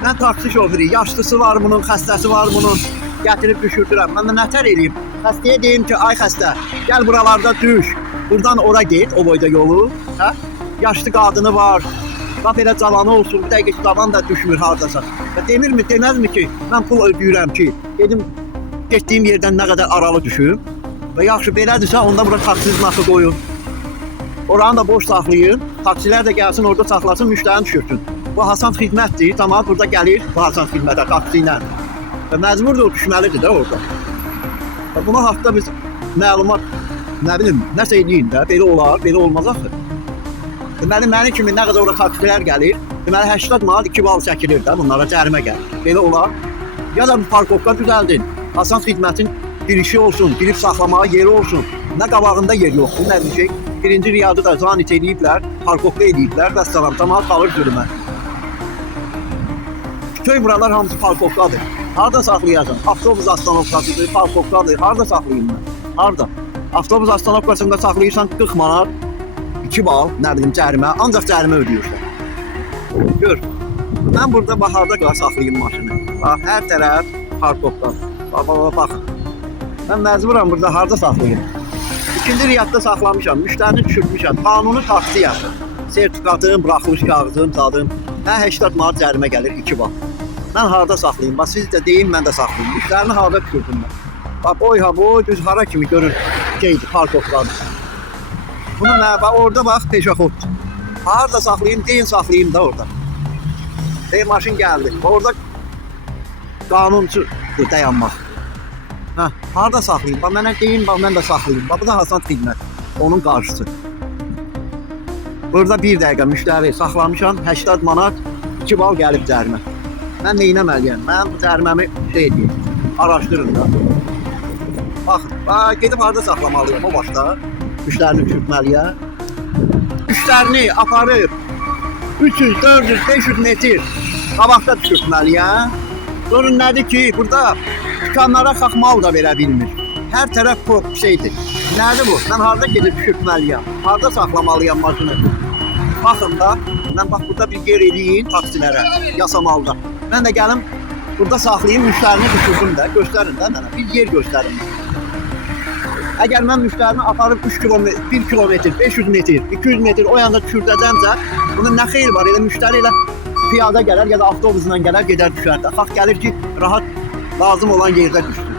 Mən taksi şoförü, yaşlısı var bunun, xəstəsi var bunun. Gətirib düşürdürəm. Mən də nətər eləyim? Xəstəyə deyim ki, ay xəstə, gəl buralarda düş. Buradan ora get, o boyda yolu. Hə? Yaşlı qadını var. Bax elə cavanı olsun, bir dəqiqə cavan da düşmür hardasa. Və demirmi, deməzmi ki, mən pul ödəyirəm ki, dedim getdiyim yerdən nə qədər aralı düşüm. Və yaxşı belədirsə, onda bura taksi znakı qoyun. Oranı da boş saxlayın. Taksilər də gəlsin, orada saxlasın, müştərini düşürsün. Bu Hasan xidmətdir, tamam, burada gəlir bu Hasan xidmətə taksi ilə. Və məcburdur o düşməlidir də orada. Və buna haqda biz məlumat, nə bilim, nəsə eləyin də, belə olar, belə olmaz axı. Deməli, mənim kimi nə qədər ora taksilər gəlir, deməli 80 manat 2 bal çəkilir də, bunlara cərimə gəlir. Belə olar. Ya da bu parkovka düzəldin. Hasan xidmətin bir işi olsun, girib saxlamağa yeri olsun. Nə qabağında yer yoxdur, nə bir şey. Birinci riyadı da zanit eləyiblər, parkovka eləyiblər, vəssalam, tamam, qalır zülmə. Köy buralar hamısı parkovkadır. Harada saxlayacam? Avtobus astanovkasıdır, parkovkadır. Harada saxlayayım mən? Harada? Avtobus astanovkasında saxlayırsan 40 manat, 2 bal, nə bilim, cərimə, ancaq cərimə ödəyirsən. Gör, mən burada baharda qala saxlayayım maşını. Bax, hər tərəf parkovkadır. Baxın. Mən məcburam burada harada saxlayayım. İkinci riyadda saxlamışam, müştərini düşürmüşəm, qanuni taksiyəm. Sertifikatım, buraxılış kağızım, zadım. Hə, 80 manat cərimə gəlir, 2 bal. Mən harada saxlayayım? Bax, siz də deyin, mən də saxlayayım. Müştərini harada düşürdüm mən? Bax, boy ha boy, düz hara kimi görür şeydir, parkovkadır. Bunu nə, bax, orada bax, peşəxoddur. Harada saxlayayım, deyin saxlayayım da orada. Deyin, maşın gəldi. Orada qanunçudur dayanmaq. Hə, harada saxlayayım? Bax, mənə deyin, bax, mən də saxlayayım. Bax, bu da Hasan xidmət, onun qarşısı. Burada 1 dəqiqə müştəri saxlamışam, 80 manat, 2 bal gəlib cərimə. Mən neynəməliyəm? Mən bu cəriməmi şey edeyim, araşdırın da. Baxın, gedib harada saxlamalıyım o başda? Müştərini düşürtməliyəm. Müştərini aparıb 300, 400, 500 metr qabaqda düşürtməliyəm. Sorun nədir ki, burada dükanlara xaxmal da verə bilmir. Hər tərəf şeydir. Nədir bu? Mən harada gedib düşürtməliyəm? Harada saxlamalıyam maşını? Baxın da, mən bax burada bir yer eləyin taksilərə, yasamalda. Mən də gəlim, burada saxlayayım, müştərini düşürdüm də, göstərin də mənə, bir yer göstərin. Əgər mən müştərini aparıb 3 kilometr, 1 kilometr, 500 metr, 200 metr o yanda düşürdəcəmsə, bunun nə xeyri var? Elə müştəri elə piyada gələr ya da avtobusla gələr, gedər düşər də. Xalq gəlir ki, rahat lazım olan yerdə düşür.